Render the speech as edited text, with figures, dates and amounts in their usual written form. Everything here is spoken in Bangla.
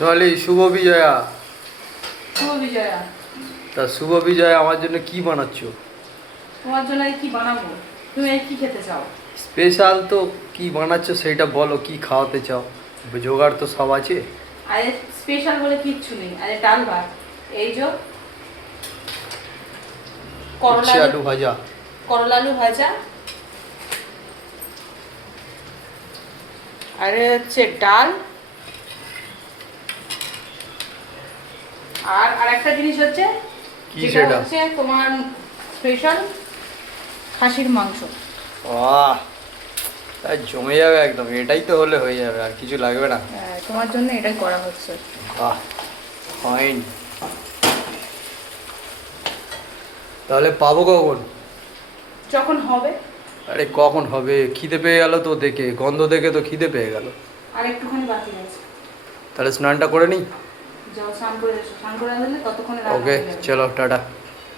সোনালি, শুভ বিজয়া। শুভ বিজয়া। তা শুভ বিজয়া আমার জন্য কি বানাচ্ছ? তোমার জন্য কি বানাবো? তুমি কি খেতে চাও? স্পেশাল তো কি বানাচ্ছ সেটা বলো, কি খাওয়াতে চাও? জোগাড় তো সব আছে। আরে স্পেশাল বলে কিচ্ছু নেই। আরে ডাল ভাত, এই যে করলা আলু ভাজা। করলা আলু ভাজা, আরে হচ্ছে ডাল, আর আরেকটা জিনিস হচ্ছে কি যেটা সেটা? হচ্ছে তোমার স্পেশাল খাসির মাংস। বাহ, তা জমে যাবে একদম। এটাই তো হলে হয়ে যাবে, আর কিছু লাগবে না। তোমার জন্য এটাই করা হচ্ছে। বাহ, ফাইন। তাহলে পাবো কখন? যখন হবে। আরে কখন হবে? খিদে পেয়ে গেল তো, দেখে গন্ধ দেখে তো খিদে পেয়ে গেল। আর একটুখানি বাকি আছে। তাহলে স্নানটা করে নিই। যাও স্নান করে এসো, স্নান করে আনলে ততক্ষণে রান্না ওকে, হয়ে যাবে। চলো টাটা।